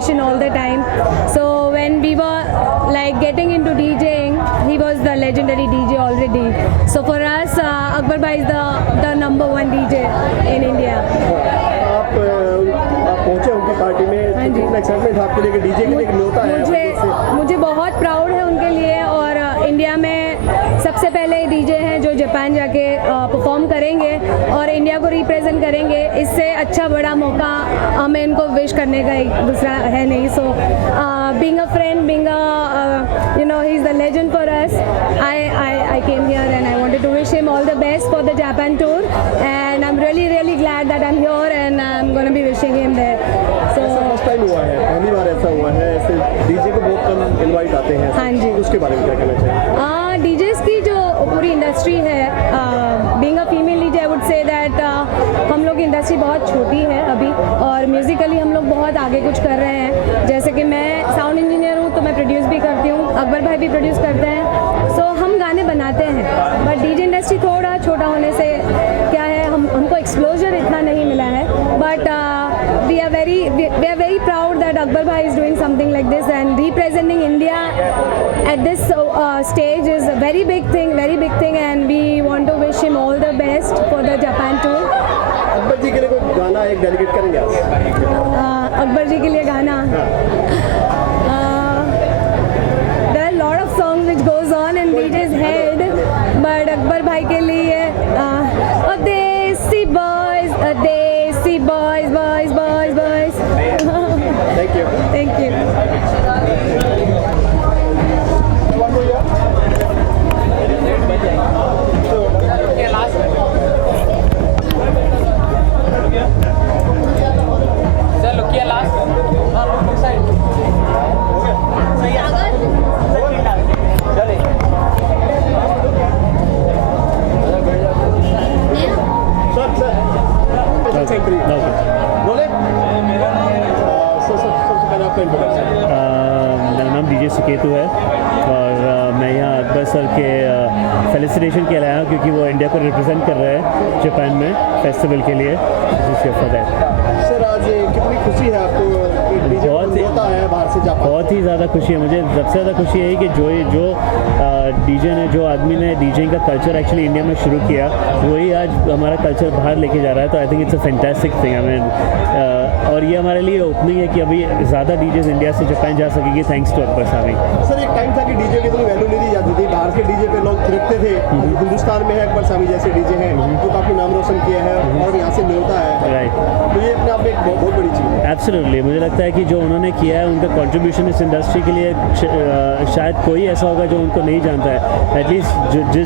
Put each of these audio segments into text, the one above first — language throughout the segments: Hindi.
motivation all the time. So when we were like getting into DJing, he was the legendary DJ already. So for us, Akbar bhai is the number one DJ in India. आप पहुंचे उनकी पार्टी में, हाँ जी। कितना एक्साइटमेंट आपके लिए कि डीजे के लिए एक न्योता है? मुझे बहुत प्राउड है उनके लिए, और इंडिया में सबसे पहले डीजे हैं जो जापान जाके परफॉर्म करेंगे और इंडिया को रिप्रेजेंट करेंगे। इससे अच्छा बड़ा मौका हमें इनको विश करने का एक दूसरा है नहीं। So being a friend, being a you know, he's the legend for us. I came here and I wanted to wish him all the best for the Japan tour, and I'm really glad that I'm here and I'm going to be wishing him there. So ऐसा फर्स्ट टाइम हुआ है, पहली बार ऐसा हुआ है, ऐसे डीजे को बहुत कम इनवाइट आते हैं। हाँ जी। उसके बारे में क्या कहना चाहिए? डीजेस की जो पूरी इंडस्ट्री है, being a female DJ, I would say that हम लोग की इंडस्ट्री बहुत छोटी है अभी, और म्यूज़िकली हम लोग बहुत आगे कुछ कर रहे हैं। जैसे कि मैं साउंड इंजीनियर हूँ तो मैं प्रोड्यूस भी करती हूँ, अकबर भाई भी प्रोड्यूस करते हैं। सो हम गाने बनाते हैं, बट डीजे इंडस्ट्री थोड़ा छोटा होने से क्या है, हमको एक्सप्लोजर इतना नहीं मिला है। But we are very proud that Akbar bhai is doing something like this, and representing India at this stage is a very big thing, and we want to wish him all the best for the Japan tour. Akbar ji के लिए कोई गाना एक डेडिकेट करेंगे आप? अकबर जी के लिए गाना, there are a lot of songs which goes on in DJ's head, but Akbar bhai के लिए oh desi boys, boys. Thank you. Thank you. बोले सबसे पहले आपका इंट्रोडक्शन। मेरा नाम डीजे सुकेतु है, और मैं यहाँ अकबर सर के फेलिसिटेशन के लिए आया हूँ, क्योंकि वो इंडिया को रिप्रेजेंट कर रहे हैं जापान में फेस्टिवल के लिए। सर आज कितनी खुशी है आपको? बहुत ही ज़्यादा खुशी है मुझे। सबसे ज़्यादा खुशी यही कि जो डीजे ने, जो आदमी ने डीजेइंग का कल्चर एक्चुअली इंडिया में शुरू किया, वही आज हमारा कल्चर बाहर लेके जा रहा है। तो आई think it's a fantastic thing. I mean, और ये हमारे लिए ओपनिंग है कि अभी ज़्यादा डीजेस इंडिया से जापान जा सकेगी, thanks to Akbar Sami. Sir एक टाइम था कि डीजे की इतनी वैल्यू नहीं दी जाती थी, बाहर के डीजे पे लोग थिरकते थे। हिंदुस्तान में है अकबर सामी जैसे डीजे हैं जो काफ़ी नाम रोशन किया है और यहाँ से न्योता है। राइट, तो ये अपने आप में एक बहुत बड़ी चीज़ है। एब्सोल्युटली, मुझे लगता है कि जो उन्होंने किया है, उनका कंट्रीब्यूशन इस इंडस्ट्री के लिए शायद कोई ऐसा होगा जो उनको नहीं जानता है। एटलीस्ट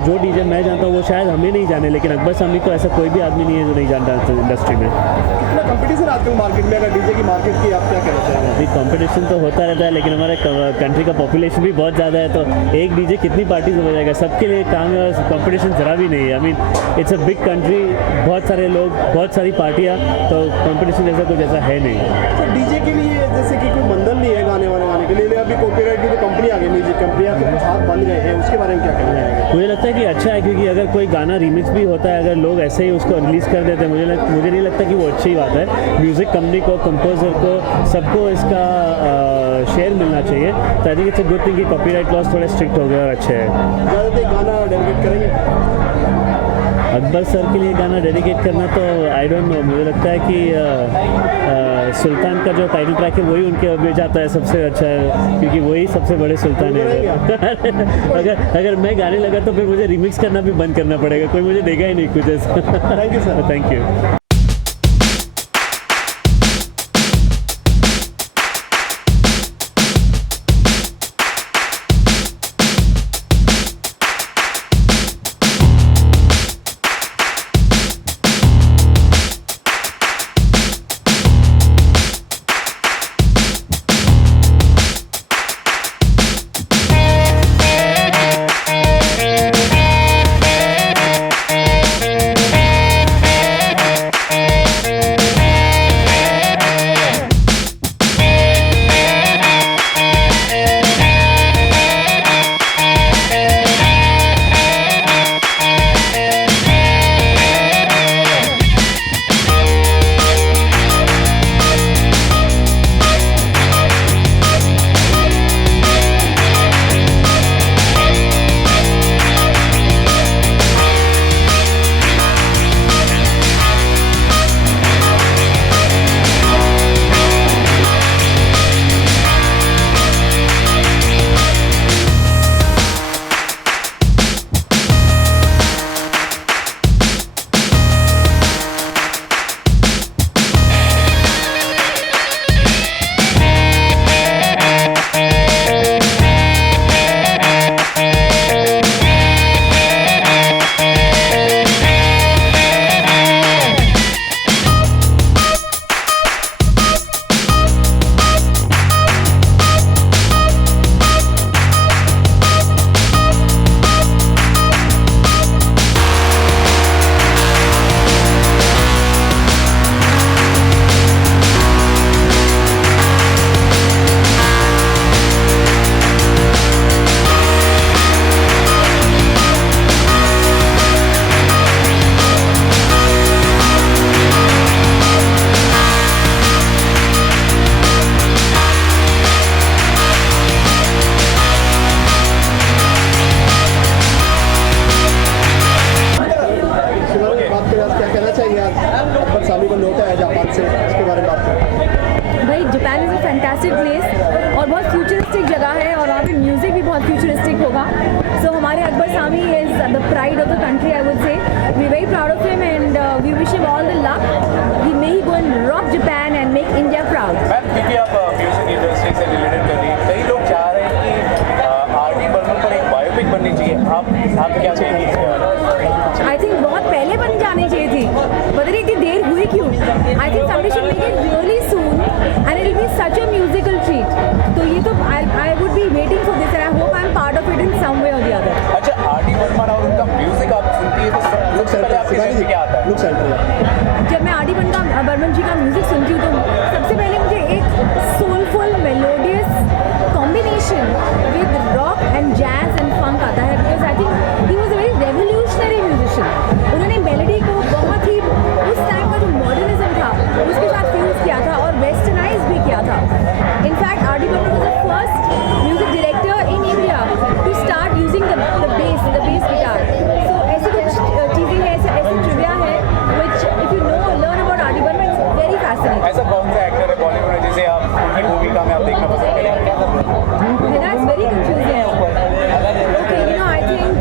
जो डीजे मैं जानता हूँ वो शायद हमें नहीं जाने, लेकिन अकबर सामी को ऐसा कोई भी आदमी नहीं है जो नहीं जानता इंडस्ट्री में। कितना कंपटीशन आजकल मार्केट में, अगर डीजे की मार्केट की आप क्या कहना चाहेंगे? अभी कंपटीशन तो होता रहता है, लेकिन हमारे कंट्री का पॉपुलेशन भी बहुत ज़्यादा है, तो एक डीजे कितनी पार्टीज हो जाएगा, सबके लिए काम है। कंपटीशन ज़रा भी नहीं है। I mean it's a big country, बहुत सारे लोग, बहुत सारी पार्टियाँ, तो कंपटीशन जैसा कुछ ऐसा है नहीं। तो डीजे के लिए जैसे कि कोई बंधन नहीं है गाने के लिए, अभी कॉपीराइट की जो कंपनी आ गई, म्यूजिक कंपनियाँ तो हाथ बंद गए हैं, उसके बारे में क्या कहना है? मुझे लगता है कि अच्छा है, क्योंकि अगर कोई गाना रीमिक्स भी होता है, अगर लोग ऐसे ही उसको रिलीज़ कर देते हैं, मुझे नहीं लगता कि वो अच्छी बात है। म्यूज़िक कंपनी को, कंपोजर को, सबको इसका शेयर मिलना चाहिए। तो आई think it's a good thing कि कॉपीराइट लॉस थोड़े स्ट्रिक्ट हो गए और अच्छे हैं। ज़्यादातर गाना डेडिकेट करेंगे अकबर सर के लिए गाना डेडिकेट करना, तो आई डोंट नो, मुझे लगता है कि सुल्तान का जो टाइटल ट्रैक है वही उनके अभी जाता है सबसे अच्छा है, क्योंकि वही सबसे बड़े सुल्तान है। अगर मैं गाने लगा तो फिर मुझे रिमिक्स करना भी बंद करना पड़ेगा, कोई मुझे देगा ही नहीं कुछ ऐसा। Thank you sir. Thank you. बहुत फ्यूचरिस्टिक होगा. सो हमारे Akbar Sami is the pride of the country, I would say. We very proud of him and we wish him all the luck. He may he go and rock Japan and make India proud. Ma'am क्योंकि आप म्यूजिक इंडस्ट्री से रिलेटेड कर रही हैं, कई लोग चाह रहे हैं कि आर.डी. बर्मन पर एक बायोपिक बननी चाहिए. आप क्या कहेंगे? आई थिंक बहुत पहले बन जानी चाहिए थी. पता नहीं इतनी देर हुई क्यों. I think somebody should make it really soon and it will be such a musical treat. तो ये तो I would be waiting for this and I hope I'm part of it in some way or the other. अच्छा, आर.डी. बर्मन और उनका म्यूजिक आप सुनती है तो लुक सबसे पहले आपके सेंटर ज़हन में क्या आता है? Look centre. जब मैं आर.डी. बर्मन जी का म्यूजिक सुनती हूँ तो सबसे पहले मुझे एक soulful melodious combination with rock and jazz and funk आता है. Because I think he was a very revolutionary musician. उन्होंने मेलोडी को बहुत ही उस टाइम का जो मॉडर्निज्म था उसके साथ फ्यूज किया था और वेस्टर्नाइज भी किया था. In fact RD. Burman was the first music director in India to start using the bass guitar. So ऐसी कुछ चीज़ें हैं, ऐसी ट्रिविया है which if you know or learn about R.D. Burman, it's very fascinating. ऐसा कौन सा एक्टर है बॉलीवुड में जिसे आप उनकी भूमिका में आप देखना पसंद करेंगे? And that's very confusing. Okay, you know, I think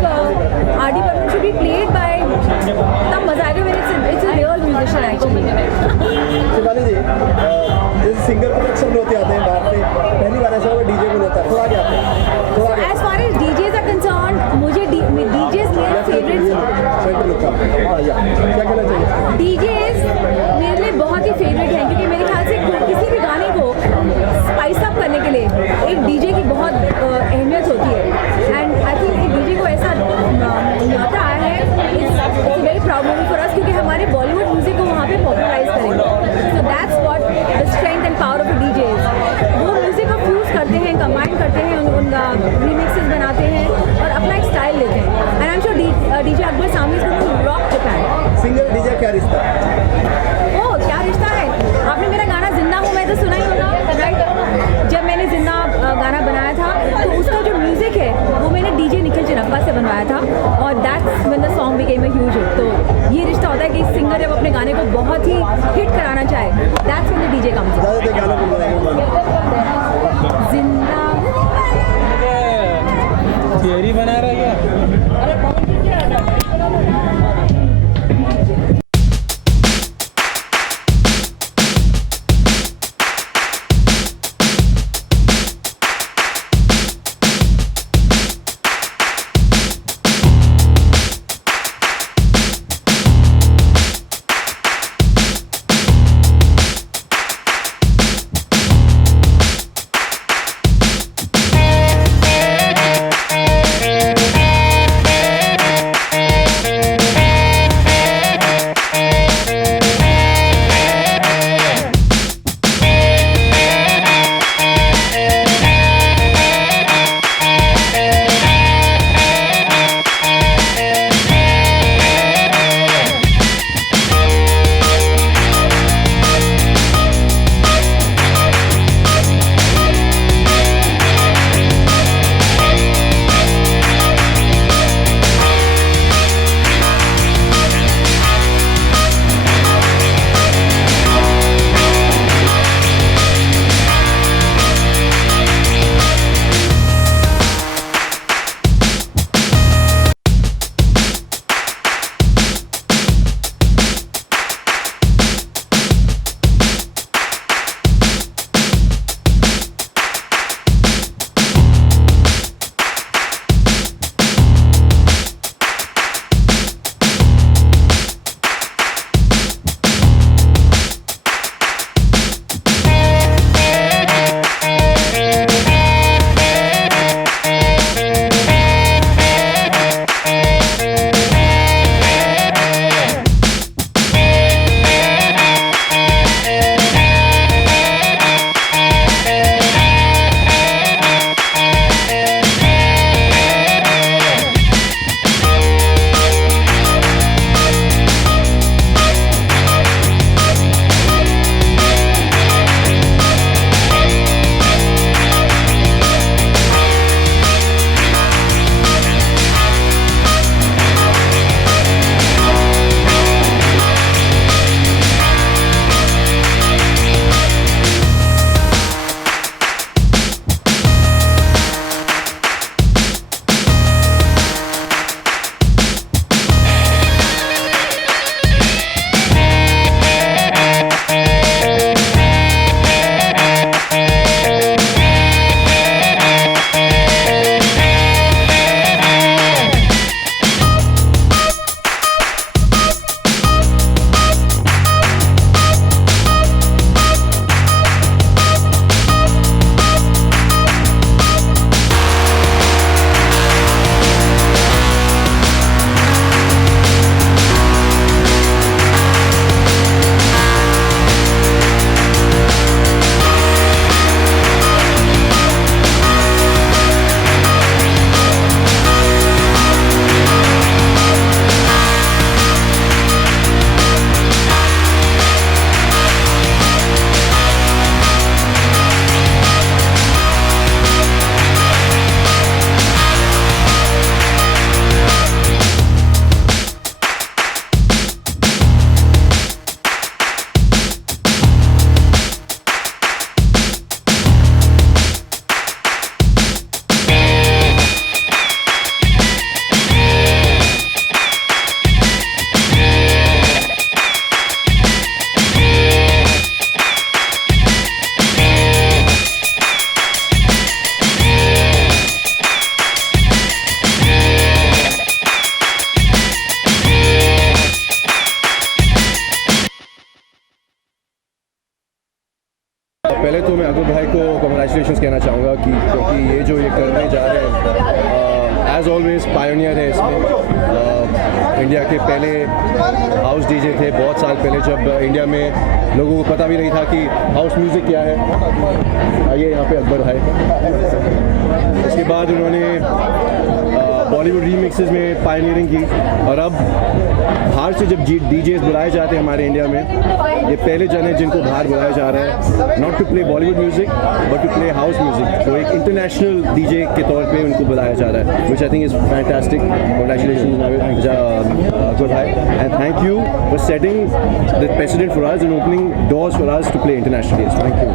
R.D. Burman should be played by तब मजा आएगा when it's a real musician actually. Shivani जी, जैसे सिंगर को अक्सर होते आते हैं बाहर से, पहली बार ऐसा हुआ डीजे को होता है. थोड़ा क्या थोड़ा क्या As far as DJs are concerned, मुझे DJs मेरे favorites. सेंटर लुक का. हाँ या क्या कहना चाहिए? DJs मेरे लिए बहुत ही फेवरेट हैं क्योंकि मेरे ख्याल से किसी भी गाने को स्पाइस अप करने के लिए एक डीजे की बहुत अहमियत होती है. एंड आई थिंक एक डीजे को ऐसा नाता आया है. It's very proud moment for us क्योंकि हमारे बॉलीवुड म्यूजिक को वहाँ पे पॉपुलराइज करेंगे. So that's what the strength and power of the डीजेज. वो म्यूजिक को फ्यूज करते हैं, कंबाइन करते हैं, उनका रीमिक्सेस बनाते हैं और अपना एक स्टाइल लेते हैं. And I am sure DJ Akbar Sami is going to rock Japan. Singer DJ क्या रिश्ता? ओह क्या रिश्ता है. आपने मेरा गाना जिंदा हूँ मैं तो सुना ही होगा, राइट? जब मैंने जिंदा गाना बनाया था तो उसका जो म्यूजिक है वो मैंने डीजे निखिल चिरप्पा से बनवाया था और that's when the song became a huge hit. तो ये रिश्ता होता है कि सिंगर जब अपने गाने को बहुत ही हिट कराना चाहे, that's when the DJ comes. ज़्यादातर गाना को जिंदा थियरी बना रहा है क्या? पायोनियर है इसमें। इंडिया के पहले हाउस डीजे थे बहुत साल पहले, जब इंडिया में लोगों को पता भी नहीं था कि हाउस म्यूज़िक क्या है। आइए यहाँ पे अकबर भाई। इसके बाद उन्होंने बॉलीवुड रीमिक्सेस में पायनियरिंग की, और अब बाहर से जब डीजेस बुलाए जाते हैं हमारे इंडिया में, ये पहले जन है जिनको बाहर बुलाया जा रहा है, not to play Bollywood music but to play house music. तो एक इंटरनेशनल डीजे के तौर पे उनको बुलाया जा रहा है, which I think is fantastic. Congratulations Akbar भाई, and thank you for setting the president for us and opening doors for us to play internationally.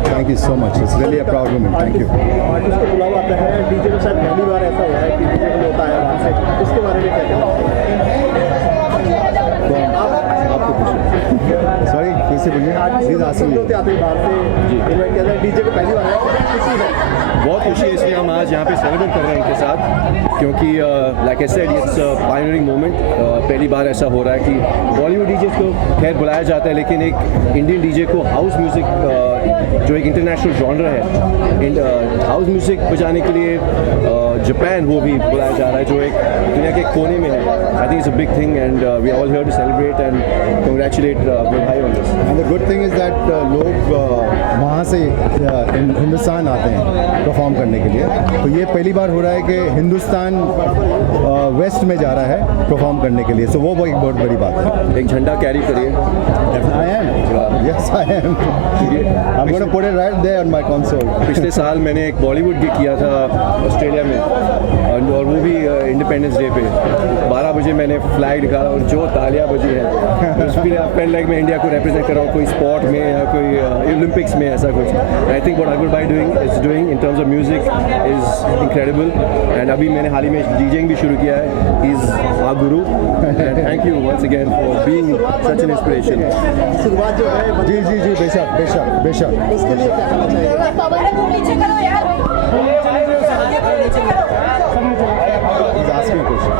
Thank you so much. It's really a proud moment. Thank you. Artist को बुलावा आता है डीजे में, शायद पहली बार ऐसा हुआ है कि डीजे को होता है वहाँ से, इसके बारे में क्या कहना आपको पूछना Sorry, फिर से बोलिए। Please ask me. होते आते हैं बाहर से, इन्हें कहते हैं डीजे को पहली बार है, खुशी है। बहुत खुशी है, इसलिए हम आज यहाँ पे सेलिब्रेट कर रहे हैं इनके साथ, क्योंकि like I said it's pioneering moment. पहली बार ऐसा हो रहा है कि बॉलीवुड डीजे को खैर बुलाया जाता है, लेकिन एक इंडियन डीजे को हाउस म्यूज़िक जो एक इंटरनेशनल जॉनर है, हाउस म्यूज़िक बजाने के लिए जापान वो भी बुलाया जा रहा है, जो एक दुनिया के कोने में है। I think it's a big thing and we are all here to celebrate and congratulate Akbar भाई on this. And the good thing is that लोग वहाँ से हिंदुस्तान आते हैं परफॉर्म करने के लिए, तो ये पहली बार हो रहा है कि हिंदुस्तान वेस्ट में जा रहा है परफॉर्म करने के लिए, सो वो एक बहुत बड़ी बात है। एक झंडा कैरी करिए। I am. Yes, I am. I'm going to put it right there on my console. पिछले साल मैंने एक बॉलीवुड गिग किया था ऑस्ट्रेलिया में, और वो भी इंडिपेंडेंस डे पे 12 बजे मैंने फ्लैग निकाला और जो तालियां बजी है, फिर फ्रेंड लाइक मैं इंडिया को रिप्रेजेंट कर रहा हूँ कोई स्पोर्ट में या कोई ओलंपिक्स में, ऐसा कुछ। आई थिंक व्हाट अकबर भाई is doing in terms of music is incredible. And अभी मैंने हाल ही में डीजेइंग भी शुरू किया है, he is our guru, and thank you once again for being such an inspiration. शुरुआत जो है जी जी जी, बेशक बेशक बेशक। इसके लिए क्या कहना चाहिए? He's asking a question.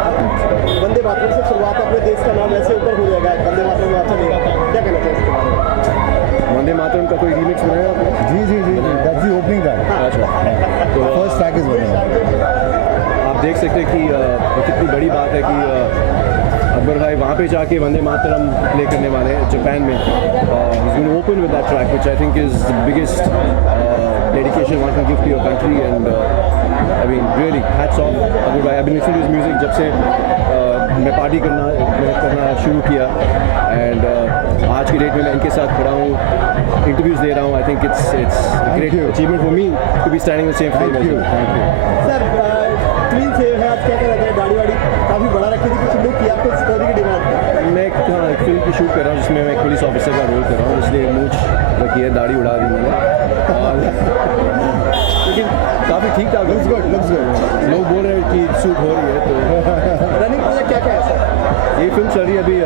Vande Mataram से शुरुआत, अपने देश का नाम ऐसे ऊपर हो जाएगा, वंदे मातरम में अच्छा चलेगा, क्या कहना चाहिए इसके बारे में? वंदे मातरम का कोई रीमिक्स बनाया आपने? जी जी जी, that's the opening track. अच्छा, तो First track is winning. आप देख सकते हैं कि वो कितनी बड़ी बात है कि अकबर भाई वहाँ पे जाके वंदे मातरम प्ले करने वाले हैं जापान में। he's going to open with that track, which I think is the biggest dedication one can give to your country, and I mean really hats off Akbar भाई। I've been listening to his music जब से मैं पार्टी करना शुरू किया, एंड आज की डेट में मैं इनके साथ खड़ा हूँ, इंटरव्यूज़ दे रहा हूँ। I think it's great achievement for me to be standing the same Thank you. Thank you. Sir clean shave है, आप क्या कहना चाहिए? दाढ़ी वाड़ी काफ़ी बड़ा रखी थी, कुछ लुक किया आपको स्टोरी की डिमांड? मैं एक फिल्म की शूट कर रहा हूँ जिसमें मैं एक पुलिस ऑफिसर का रोल कर रहा हूँ, इसलिए मूंछ रखी है, दाढ़ी उड़ा दी मैंने, और लेकिन काफ़ी ठीक ठाक Looks good. Looks good. लोग बोल रहे हैं कि शूट हो रही है। तो रनिंग प्रोजेक्ट क्या क्या है सर? ये फिल्म चल रही है अभी,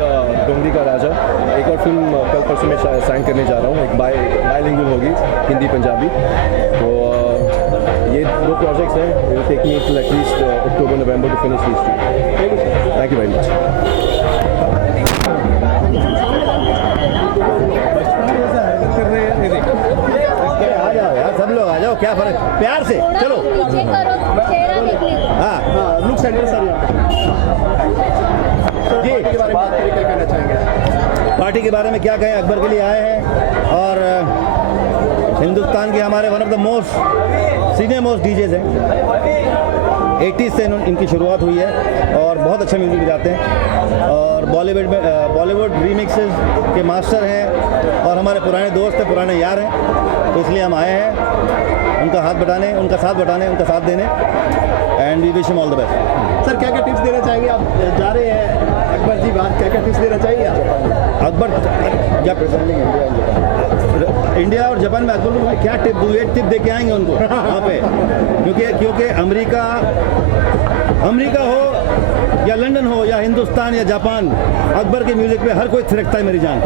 डोंगरी का राजा। एक और फिल्म कल परसों में साइन करने जा रहा हूँ, एक बायलिंगुअल होगी, हिंदी पंजाबी। तो ये दो प्रोजेक्ट्स हैं, it will take me till at least October November to finish these two. Thank you very much. आ जाओ यार, सब लोग आ जाओ, क्या फर्क, प्यार से चलो। नीचे करो, चेहरा निकले। हाँ लुक सेंटर सर यहाँ जी के बारे में बात करें, क्या कहना चाहेंगे? पार्टी के बारे में क्या कहें, अकबर के लिए आए हैं, और हिंदुस्तान के हमारे one of the most senior most डीजेज हैं। 80s से इनकी शुरुआत हुई है और बहुत अच्छा म्यूज़िक बजाते हैं, और बॉलीवुड रीमिक्सेस के मास्टर हैं, और हमारे पुराने दोस्त हैं, पुराने यार हैं। तो इसलिए हम आए हैं उनका हाथ बटाने, उनका साथ बटाने, उनका साथ देने, and we wish him all the best. Sir क्या क्या टिप्स देना चाहेंगे? आप जा रहे हैं अकबर जी बात, क्या क्या टिप्स देना चाहेंगे आप? अकबर जब इंडिया और जापान में अकबर को क्या टिप दे के आएंगे उनको वहाँ पे, क्योंकि अमेरिका हो या लंदन हो या हिंदुस्तान या जापान, अकबर के म्यूजिक पे हर कोई थिरकता है मेरी जान।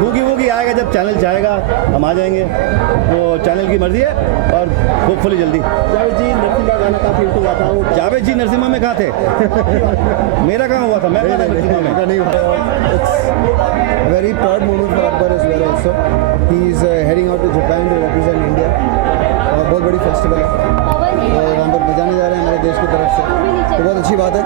बूगी वूगी आएगा जब चैनल चाहेगा, हम आ जाएंगे, तो चैनल की मर्जी है, और होपफुली जल्दी। जावेद जी नरसिम्हा गाना काफी हिट हुआ था, जावेद जी नरसिम्हा में कहाँ थे? मेरा कहाँ हुआ था? मैं कहाँ था नरसिम्हा में? Very proud moment for Akbar as well also. He is heading out to Japan to represent India. बहुत बड़ी फेस्टिवल है। पवन और हम पर बजाने जा रहे हैं हमारे देश की तरफ से, तो बहुत अच्छी बात है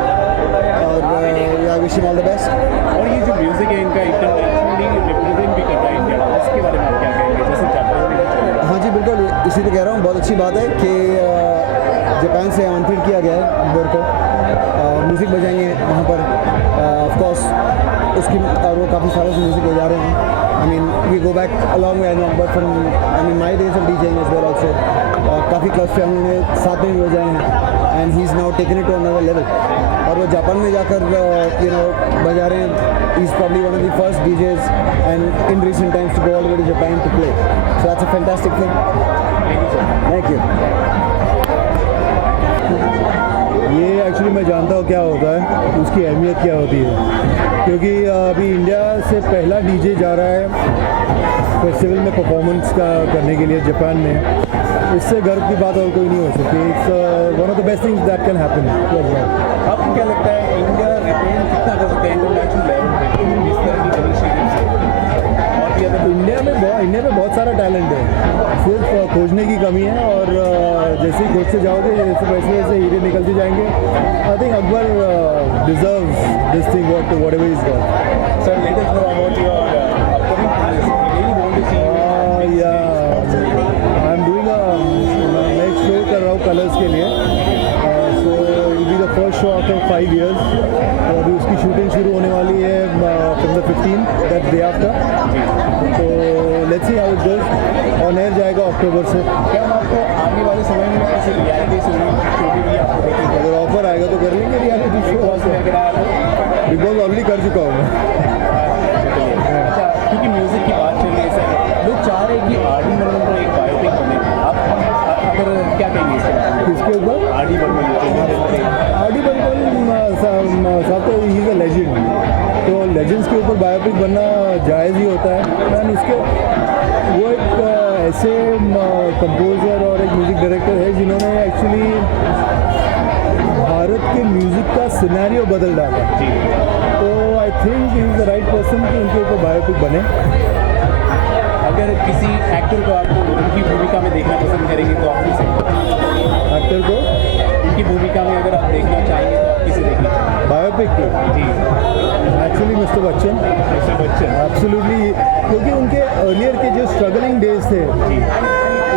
और I wish him all the best. और ये जो म्यूजिक है इनका इंटरनेशनली रिप्रेजेंट भी कर रहा है इंडिया, उसके बारे में आप क्या कहेंगे, जैसे जापान में चल रहा है? हाँ जी बिल्कुल, इसी तो कह रहा हूँ, बहुत अच्छी बात है कि जापान से आमंत्रित किया गया है अकबर को, म्यूज़िक बजाएंगे वहाँ पर ऑफ कोर्स उसकी, और वो काफ़ी सालों से म्यूज़िक बजा रहे हैं। I mean we go back along with Akbar from I mean my days of DJing as well also, काफ़ी क्लब्स पे हम लोगों ने साथ में भी बजाए हैं and he is now taken it to another level, और वो जापान में जाकर यू नो बजा रहे हैं। He is probably one of the first DJs and in recent times to go all the way to Japan to play, so that's a fantastic thing. Thank you. ये एक्चुअली मैं जानता हूँ क्या होता है, उसकी अहमियत क्या होती है, क्योंकि अभी इंडिया से पहला डीजे जा रहा है फेस्टिवल में परफॉर्मेंस का करने के लिए जापान में, इससे गर्व की बात और कोई नहीं हो सकती। It's one of the best things that can happen. आपको क्या लगता है इंडिया रिप्रेजेंट कितना कर सकता है इंटरनेशनल लेवल पे इस तरह की इनिशिएटिव से? और भी अगर इंडिया में बहुत सारा टैलेंट है, सिर्फ खोजने की कमी है, और जैसे ही खोजते जाओगे जैसे वैसे वैसे हीरे निकलते जाएंगे। I think Akbar deserves this thing whatever is got. Sir let us know about your upcoming projects, really want to see I am doing मैं एक शो कर रहा हूँ कलर्स के लिए, so it be the first show after 5 years, तो अभी उसकी शूटिंग शुरू होने वाली है from the 15th that day after, तो let's see how it goes. On air जाएगा अक्टूबर से। क्या हम आपको आने वाले समय में किसी रियलिटी शो भी आपको देखेंगे? अगर ऑफर आएगा तो कर लेंगे रियलिटी शो। अगर आया बिग बॉस ऑलरेडी कर चुका हूँ मैं। अच्छा, क्योंकि म्यूजिक की बात चल रही है सर, लोग चाह रहे हैं कि आर.डी. बर्मन पर एक बायोपिक बने, आप अगर क्या कहेंगे इसके बारे में? किसके ऊपर? आर.डी. बर्मन आर.डी. बर्मन साहब तो ही इज़ अ लेजेंड, तो लेजेंड्स के ऊपर बायोपिक बनना जायज़ ही होता है। एंड उसके वो एक ऐसे कंपोज़र और एक म्यूज़िक डायरेक्टर है जिन्होंने एक्चुअली भारत के म्यूज़िक का सिनेरियो बदल डाला, तो आई think he is the right person कि उनके ऊपर बायोपिक बने। अगर किसी एक्टर को आपको उनकी भूमिका में देखना पसंद करेंगे तो आप किसे? एक्टर को उनकी भूमिका में अगर आप देखना चाहेंगे तो आप किसे देखना चाहेंगे? बायोपिक को जी एक्चुअली मिस्टर बच्चन, एब्सोल्युटली, क्योंकि उनके अर्लियर के जो स्ट्रगलिंग डेज थे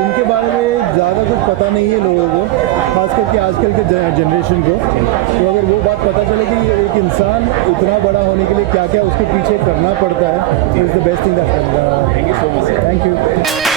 उनके बारे में ज़्यादा कुछ पता नहीं है लोगों को, खास करके आजकल के जनरेशन को। तो अगर वो बात पता चले कि एक इंसान इतना बड़ा होने के लिए क्या क्या उसके पीछे करना पड़ता है, is the best thing that can. Thank you so much. Thank you.